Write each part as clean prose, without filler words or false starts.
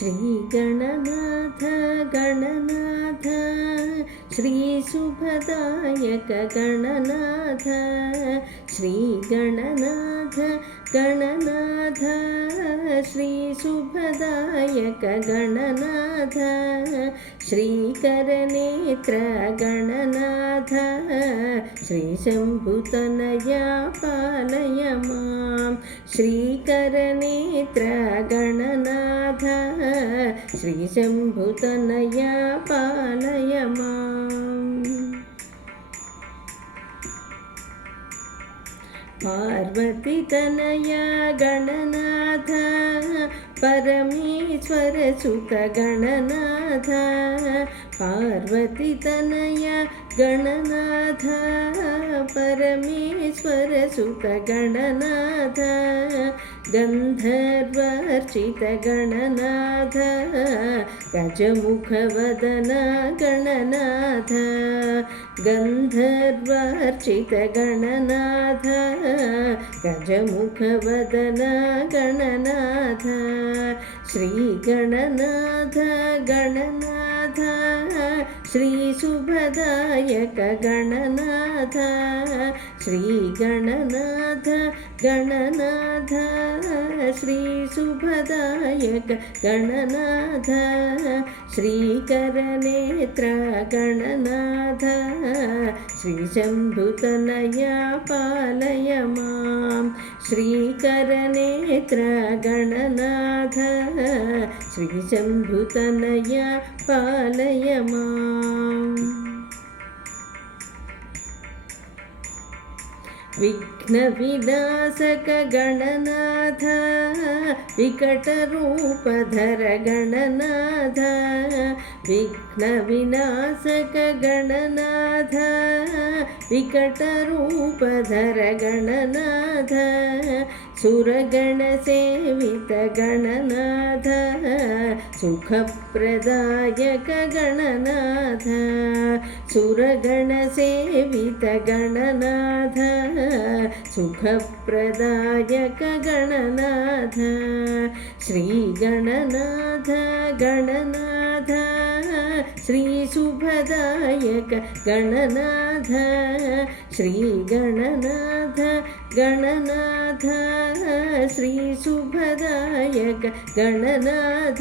श्रीगणनाथ गणनाथ श्रीशुभदायक गणनाथ श्रीगणनाथ गणनाथ श्रीशुभदायक गणनाथ श्रीकरनेत्र गणनाथ श्रीशम्भुतनया पालय मां श्रीकरनेत्र गणनाथ श्रीशम्भुतनया पालय माम्। पार्वतीतनया गणनाथ परमेश्वर सुत गणनाथ पार्वतीतनया गणनाथ परमेश्वर सुत गणनाथ गन्धर्वार्चित गणनाथ गजमुखवदन गणनाथ गन्धर्वार्चित गणनाथ गजमुखवदन गणनाथ श्रीगणनाथ गणनाथ श्रीशुभदायक गणनाथ श्रीगणनाथ गणनाथ श्रीशुभदायक गणनाथ श्रीकरनेत्र गणनाथ श्रीशम्भुतनया पालय मां श्रीकरनेत्र गणनाथ श्रीशम्भुतनया पालय माम्। विघ्नविनाशक गणनाथ विकटरूपधर गणनाथ विघ्नविनाशक गणनाथ विकटरूपधर गणनाथ सुरगणसेवित गणनाथ सुखप्रदायक गणनाथ सुरगणसेवित गणनाथ सुखप्रदायक गणनाथ श्रीगणनाथ गणनाथ श्रीशुभदायक गणनाथ श्रीगणनाथ गणनाथ श्रीशुभदायक गणनाथ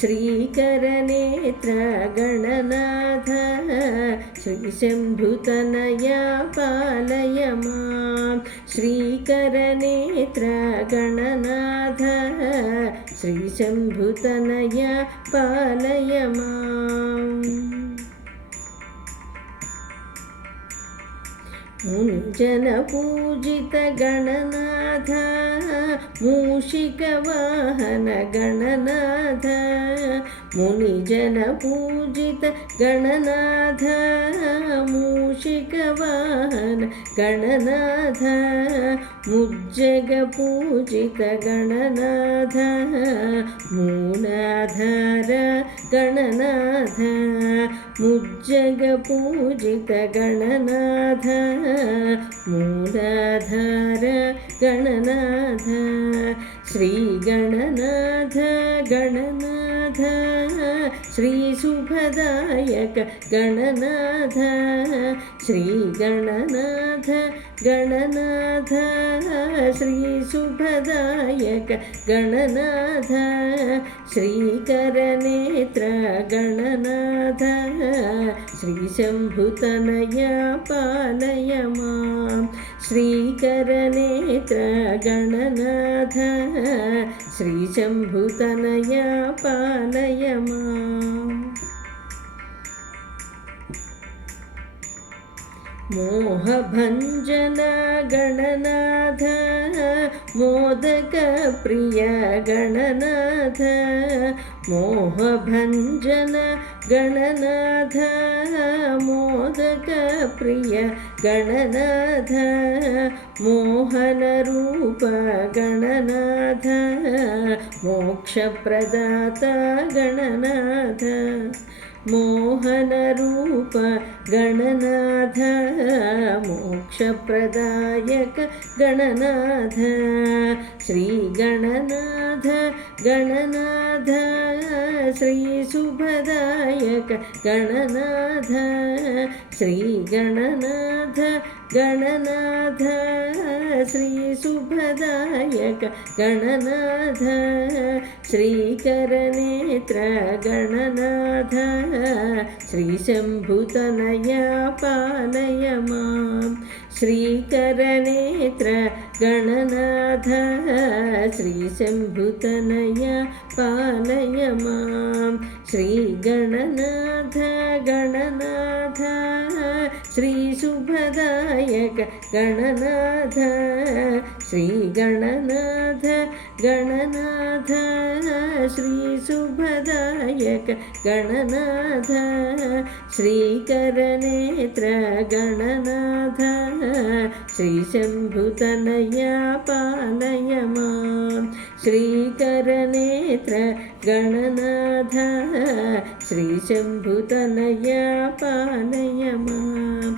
श्रीकरनेत्र गणनाथ श्रीशम्भुतनया पालय मां श्रीकरनेत्र गणनाथ श्रीशम्भुतनया पालय माम्। मुनिजन पूजित गणनाथ मूषिकवाहन गणनाथ मुनिजन पूजित गणनाथ मूषिकवाहन गणनाथ मुज्जग पूजित गणनाथ मूलाधार गणनाथ मुज्जग पूजित गणनाथ मूलाधार गणनाथ श्रीगणनाथ गणनाथ श्रीशुभदायक गणनाथ श्रीगणनाथ गणनाथ श्रीशुभदायक गणनाथ श्रीकरनेत्र गणनाथ श्रीशम्भुतनया पालय मां श्रीकरनेत्र गणनाथ श्रीशम्भुतनया पालय माम्। मोहभञ्जन गणनाथ मोदक प्रिय गणनाथ मोहभञ्जन गणनाथ मोदक प्रिय गणनाथ मोहनरूप गणनाथ मोक्षप्रदाता गणनाथ मोहनरूप गणनाथ मोक्षप्रदायक गणनाथ श्रीगणनाथ गणनाथ श्रीशुभदायक गणनाथ श्रीगणनाथ गणनाथ श्रीशुभदायक गणनाथ श्रीकरनेत्र गणनाथ श्रीशम्भुतनया पालय मां श्रीकरनेत्र गणनाथ श्रीशम्भुतनया पालय मां श्रीगणनाथ गणनाथ श्रीशुभदायक गणनाथ श्रीगणनाथ गणनाथ श्रीशुभदायक गणनाथ श्रीकरनेत्र गणनाथ श्रीशम्भुतनया पालय मां श्रीकरनेत्र गणनाथ श्रीशम्भुतनया पालय मां।